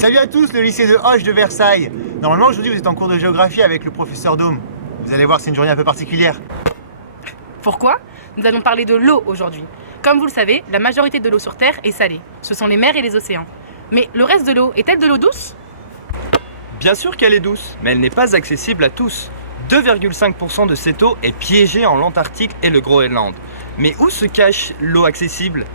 Salut à tous, le lycée de Hoche de Versailles. Normalement aujourd'hui vous êtes en cours de géographie avec le professeur Dôme. Vous allez voir, c'est une journée un peu particulière. Pourquoi? Nous allons parler de l'eau aujourd'hui. Comme vous le savez, la majorité de l'eau sur Terre est salée. Ce sont les mers et les océans. Mais le reste de l'eau est-elle de l'eau douce? Bien sûr qu'elle est douce, mais elle n'est pas accessible à tous. 2,5% de cette eau est piégée en l'Antarctique et le Groenland. Mais où se cache l'eau accessible?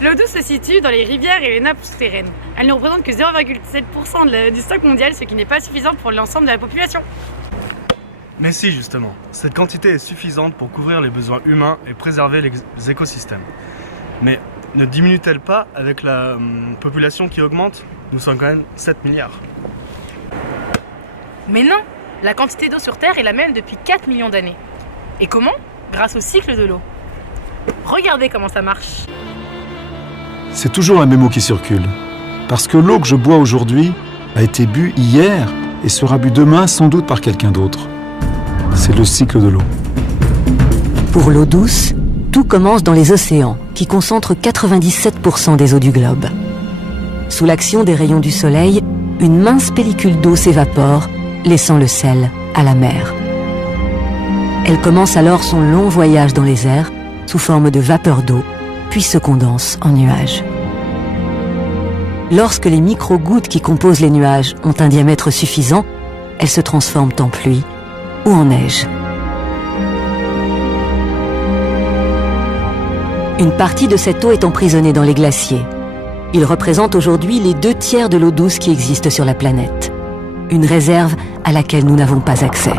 L'eau douce se situe dans les rivières et les nappes souterraines. Elle ne représente que 0,7% du stock mondial, ce qui n'est pas suffisant pour l'ensemble de la population. Mais si, justement, cette quantité est suffisante pour couvrir les besoins humains et préserver les écosystèmes. Mais ne diminue-t-elle pas avec la population qui augmente? Nous sommes quand même 7 milliards. Mais non! La quantité d'eau sur Terre est la même depuis 4 millions d'années. Et comment? Grâce au cycle de l'eau. Regardez comment ça marche. C'est toujours un mémo qui circule. Parce que l'eau que je bois aujourd'hui a été bue hier et sera bue demain sans doute par quelqu'un d'autre. C'est le cycle de l'eau. Pour l'eau douce, tout commence dans les océans, qui concentrent 97% des eaux du globe. Sous l'action des rayons du soleil, une mince pellicule d'eau s'évapore, laissant le sel à la mer. Elle commence alors son long voyage dans les airs, sous forme de vapeur d'eau, puis se condense en nuages. Lorsque les micro-gouttes qui composent les nuages ont un diamètre suffisant, elles se transforment en pluie ou en neige. Une partie de cette eau est emprisonnée dans les glaciers. Ils représentent aujourd'hui les 2/3 de l'eau douce qui existe sur la planète. Une réserve à laquelle nous n'avons pas accès.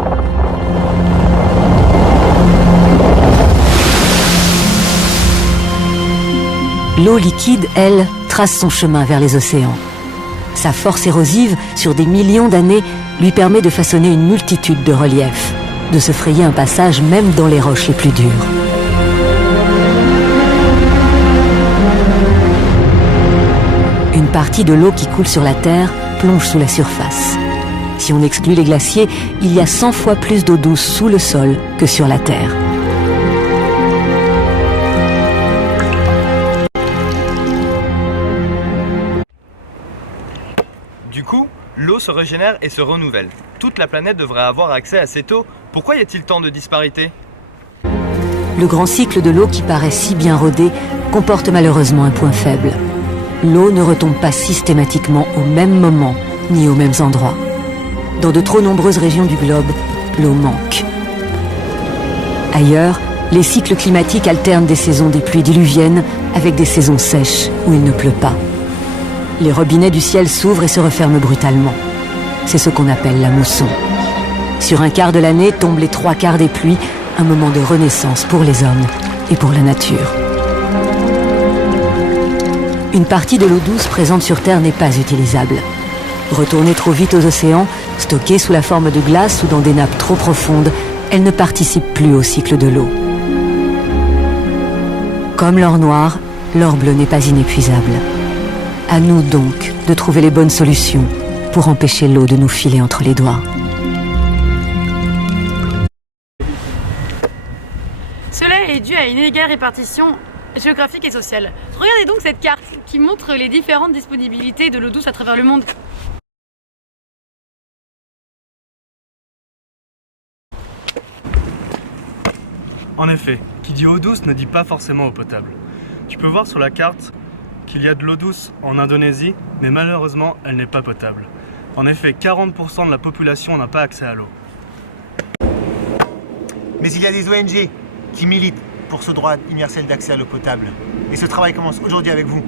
L'eau liquide, elle, trace son chemin vers les océans. Sa force érosive, sur des millions d'années, lui permet de façonner une multitude de reliefs, de se frayer un passage même dans les roches les plus dures. Une partie de l'eau qui coule sur la Terre plonge sous la surface. Si on exclut les glaciers, il y a 100 fois plus d'eau douce sous le sol que sur la Terre. Du coup, l'eau se régénère et se renouvelle. Toute la planète devrait avoir accès à cette eau. Pourquoi y a-t-il tant de disparités? Le grand cycle de l'eau qui paraît si bien rodé comporte malheureusement un point faible. L'eau ne retombe pas systématiquement au même moment, ni aux mêmes endroits. Dans de trop nombreuses régions du globe, l'eau manque. Ailleurs, les cycles climatiques alternent des saisons des pluies diluviennes avec des saisons sèches où il ne pleut pas. Les robinets du ciel s'ouvrent et se referment brutalement. C'est ce qu'on appelle la mousson. Sur un quart de l'année tombent les 3/4 des pluies, un moment de renaissance pour les hommes et pour la nature. Une partie de l'eau douce présente sur Terre n'est pas utilisable. Retournée trop vite aux océans, stockée sous la forme de glace ou dans des nappes trop profondes, elle ne participe plus au cycle de l'eau. Comme l'or noir, l'or bleu n'est pas inépuisable. À nous donc de trouver les bonnes solutions pour empêcher l'eau de nous filer entre les doigts. Cela est dû à une inégale répartition géographique et sociale. Regardez donc cette carte qui montre les différentes disponibilités de l'eau douce à travers le monde. En effet, qui dit eau douce ne dit pas forcément eau potable. Tu peux voir sur la carte qu'il y a de l'eau douce en Indonésie, mais malheureusement, elle n'est pas potable. En effet, 40% de la population n'a pas accès à l'eau. Mais il y a des ONG qui militent pour ce droit universel d'accès à l'eau potable. Et ce travail commence aujourd'hui avec vous.